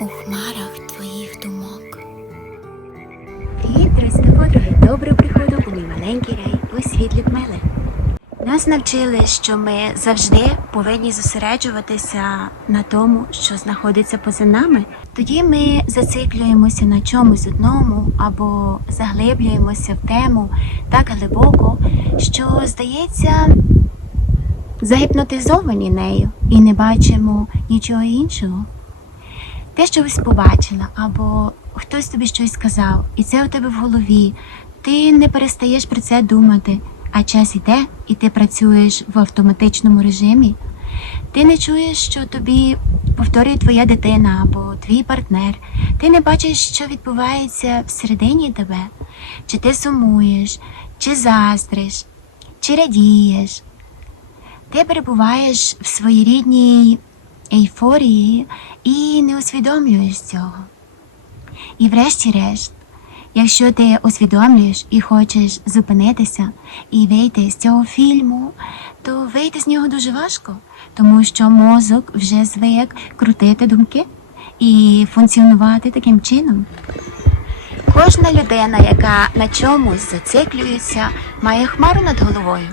у хмарах твоїх думок. Привіт, та подруги! Добре приходу у мій маленький рай у світ Людмили. Нас навчили, що ми завжди повинні зосереджуватися на тому, що знаходиться поза нами. Тоді ми зациклюємося на чомусь одному або заглиблюємося в тему так глибоко, що здається загіпнотизовані нею і не бачимо нічого іншого. Те, що ось побачила, або хтось тобі щось сказав, і це у тебе в голові. Ти не перестаєш про це думати, а час іде, і ти працюєш в автоматичному режимі. Ти не чуєш, що тобі повторює твоя дитина або твій партнер. Ти не бачиш, що відбувається всередині тебе. Чи ти сумуєш, чи заздриш, чи радієш. Ти перебуваєш в своєрідній ейфорії і не усвідомлюєш цього. І врешті-решт, якщо ти усвідомлюєш і хочеш зупинитися і вийти з цього фільму, то вийти з нього дуже важко, тому що мозок вже звик крутити думки і функціонувати таким чином. Кожна людина, яка на чомусь зациклюється, має хмару над головою.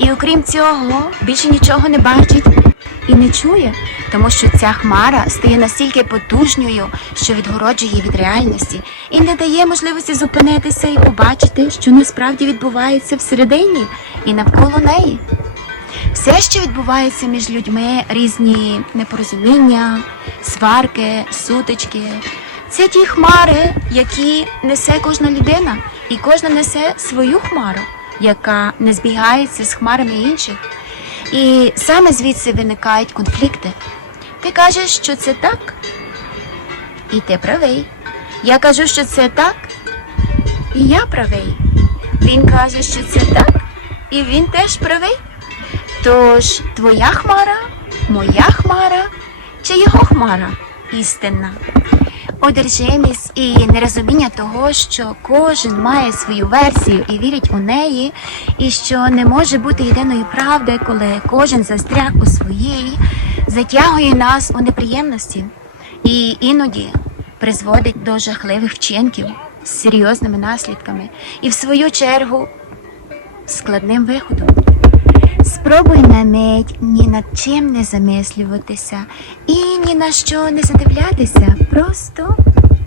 І окрім цього, більше нічого не бачить і не чує, тому що ця хмара стає настільки потужною, що відгороджує від реальності і не дає можливості зупинитися і побачити, що насправді відбувається всередині і навколо неї. Все, що відбувається між людьми, різні непорозуміння, сварки, сутички, це ті хмари, які несе кожна людина, і кожна несе свою хмару, яка не збігається з хмарами інших. І саме звідси виникають конфлікти. Ти кажеш, що це так, і ти правий. Я кажу, що це так, і я правий. Він каже, що це так, і він теж правий. Тож твоя хмара, моя хмара чи його хмара істинна. Одержимість і нерозуміння того, що кожен має свою версію і вірить у неї, і що не може бути єдиної правди, коли кожен застряг у своїй, затягує нас у неприємності і іноді призводить до жахливих вчинків з серйозними наслідками, і в свою чергу складним виходом. Спробуй на мить ні над чим не замислюватися і ні на що не задивлятися, просто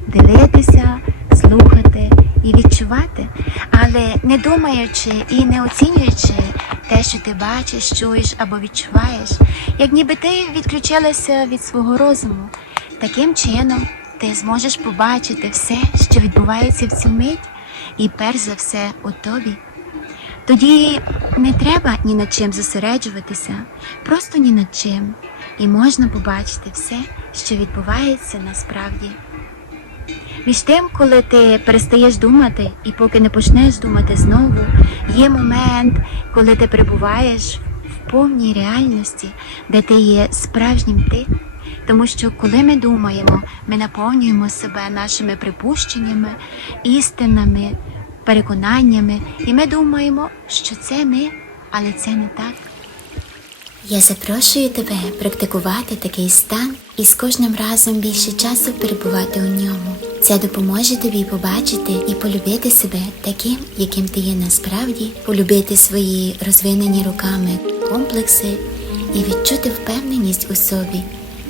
дивитися, слухати і відчувати, але не думаючи і не оцінюючи те, що ти бачиш, чуєш або відчуваєш, як ніби ти відключилася від свого розуму. Таким чином ти зможеш побачити все, що відбувається в цю мить, і перш за все у тобі. Тоді не треба ні над чим зосереджуватися, просто ні над чим, і можна побачити все, що відбувається насправді. Між тим, коли ти перестаєш думати і поки не почнеш думати знову, є момент, коли ти перебуваєш в повній реальності, де ти є справжнім ти. Тому що коли ми думаємо, ми наповнюємо себе нашими припущеннями, істинами, переконаннями, і ми думаємо, що це ми, але це не так. Я запрошую тебе практикувати такий стан і з кожним разом більше часу перебувати у ньому. Це допоможе тобі побачити і полюбити себе таким, яким ти є насправді, полюбити свої розвинені руками комплекси і відчути впевненість у собі,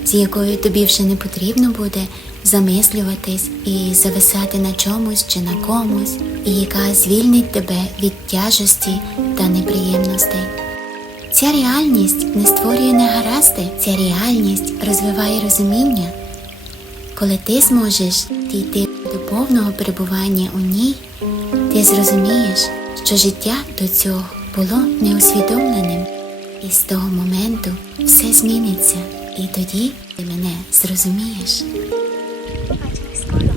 з якою тобі вже не потрібно буде замислюватись і зависати на чомусь чи на комусь, і яка звільнить тебе від тяжості та неприємностей. Ця реальність не створює негаразди, ця реальність розвиває розуміння. Коли ти зможеш дійти до повного перебування у ній, ти зрозумієш, що життя до цього було неусвідомленим, і з того моменту все зміниться, і тоді ти мене зрозумієш. watching Squirtle.